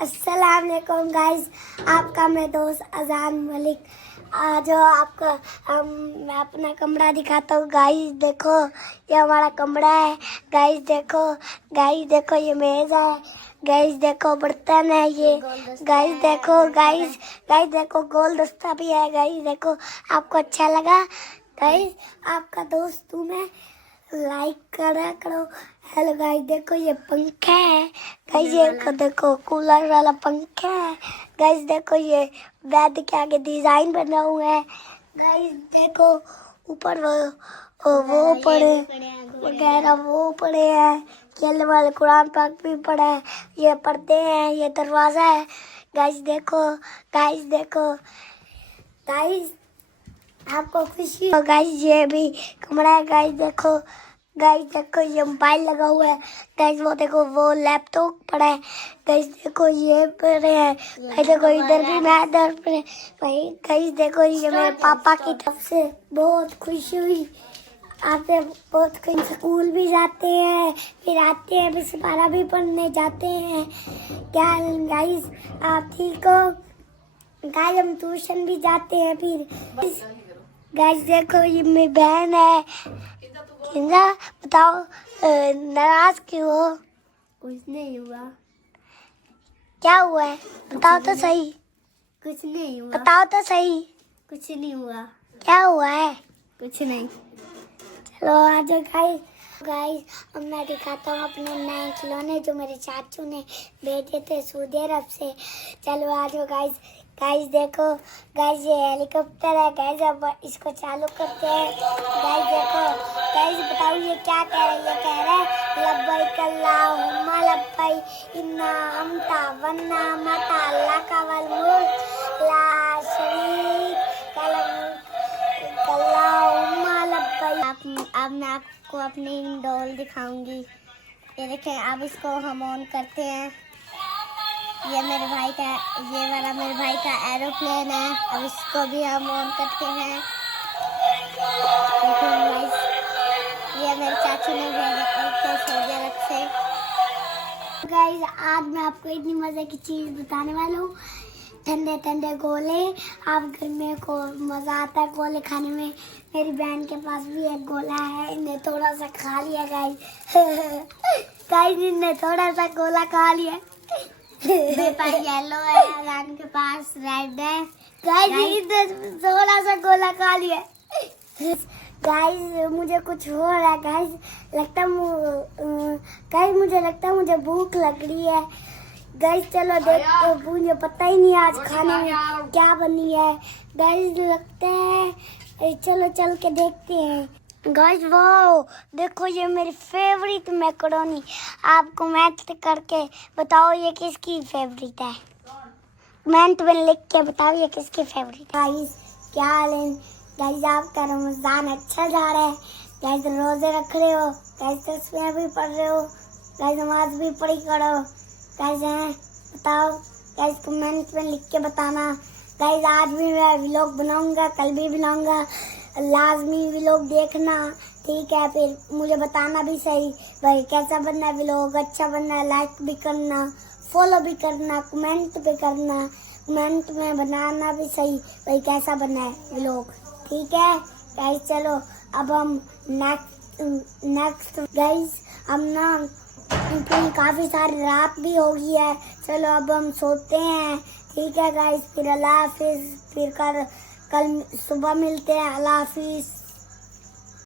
अस्सलाम वालेकुम गाइस, आपका मैं दोस्त अजान मलिक। आज आपका मैं अपना कमरा दिखाता हूँ। गाइस देखो, ये हमारा कमरा है। गाइस देखो ये मेज है। गाइस देखो बर्तन है ये। गाइस देखो गोलदस्ता भी है। गाइस देखो, आपको अच्छा लगा? गाइस आपका दोस्त तू मैं लाइक करा करो। हेलो गाइस देखो ये पंखा है। गाइस ये देखो कूलर वाला पंखा है। गाइस देखो ये बेड के आगे डिजाइन बना हुआ है। गाइस देखो ऊपर वो पड़े वगैरह वो पड़े हैं। खेलने वाले कुरान पाक भी पड़ा है। ये पर्दे हैं, ये दरवाजा है। गाइस देखो आपको खुशी हो। गाइस ये भी कमरा है। गाइस देखो ये मोबाइल लगा हुआ है। गाइस वो देखो वो लैपटॉप पड़ा है। गाइस देखो ये पड़े हैं। गाइस देखो इधर भी मैं इधर पड़े भाई। गाइस देखो ये मेरे पापा की तरफ से बहुत खुशी हुई। आपसे बहुत खुशी। स्कूल भी जाते हैं, फिर आते हैं, फिर सिपारा भी पढ़ने जाते हैं। क्या गाइस आप ठीक हो? गाइस हम ट्यूशन भी जाते हैं। फिर गाइस देखो ये मेरी बहन है। किंजा बताओ नाराज क्यों हो? कुछ नहीं हुआ। क्या हुआ है? बताओ तो सही। कुछ नहीं हुआ। बताओ तो सही। कुछ नहीं हुआ। क्या हुआ है? कुछ नहीं। चलो आज गाइस अब मैं दिखाता हूँ अपने नए खिलौने जो मेरे चाचू ने भेजे थे सऊदी अरब से। चलो आज गाइस देखो गाइस ये हेलीकॉप्टर है। गाइस अब इसको चालू करते हैं। गाइस देखो गाइस बताओ ये क्या कह रहा है? ये कह रहा है लब्बैक अल्लाहुम्मा लब्बैक इन्ना अमता वन्ना मता लका वल मुल्क ला शरीक लक अल्लाहुम्मा लब्बैक। अब मैं आपको अपनी डॉल दिखाऊंगी। ये देखें, अब इसको हम ऑन करते हैं। ये वाला मेरे भाई का एरोप्लेन है। अब इसको भी हम ऑन करते हैं। देखो गाइस, ये मेरे चाचू ने भेजा सऊदी अरब से। गाइस आज मैं आपको इतनी मजे की चीज बताने वाला हूँ। ठंडे ठंडे गोले। आप गर्मियों को मजा आता है गोले खाने में। मेरी बहन के पास भी एक गोला है, इन्हें थोड़ा सा खा लिया गाइस। गाइस इन्हें थोड़ा सा गोला खा लिया। मेरे पास येलो है, अजान के पास रेड है। गाइस इधर थोड़ा सा गोला खा लिया। गाइस मुझे कुछ हो रहा है। गाइस मुझे लगता है मुझे भूख लग रही है। गाइस चलो देखते, मुझे पता ही नहीं आज खाने में क्या बनी है। गाइस लगता है चलो चल के देखते हैं। गाइस वो देखो ये मेरी फेवरेट मैकरोनी। आप कमेंट करके बताओ ये किसकी फेवरेट है। कमेंट में लिख के बताओ ये किसकी फेवरेट है। गाइस क्या हाल है? गाइस आपका रमजान अच्छा जा रहा है? गाइस रोजे रख रहे हो? गाइस तस्वीर भी पढ़ रहे हो? गाइस नमाज भी पढ़ी करो? गाइस बताओ। गाइस कमेंट में लिख के बताना। गाइस आज भी मैं व्लॉग बनाऊंगा, कल भी बनाऊंगा। लाजमी व्लॉग देखना, ठीक है? फिर मुझे बताना भी सही भाई कैसा बनना है व्लॉग। अच्छा बनना है लाइक भी करना, फॉलो भी करना, कमेंट भी करना। कमेंट में बनाना भी सही भाई कैसा बनना है व्लॉग, ठीक है? गाइस चलो अब हम नेक्स्ट गाइस हम ना काफी सारी रात भी हो गई है। चलो अब हम सोते हैं, ठीक है गाइस? फिर अल्लाह हाफिज। फिर कल सुबह मिलते हैं। अल्लाह हाफिज।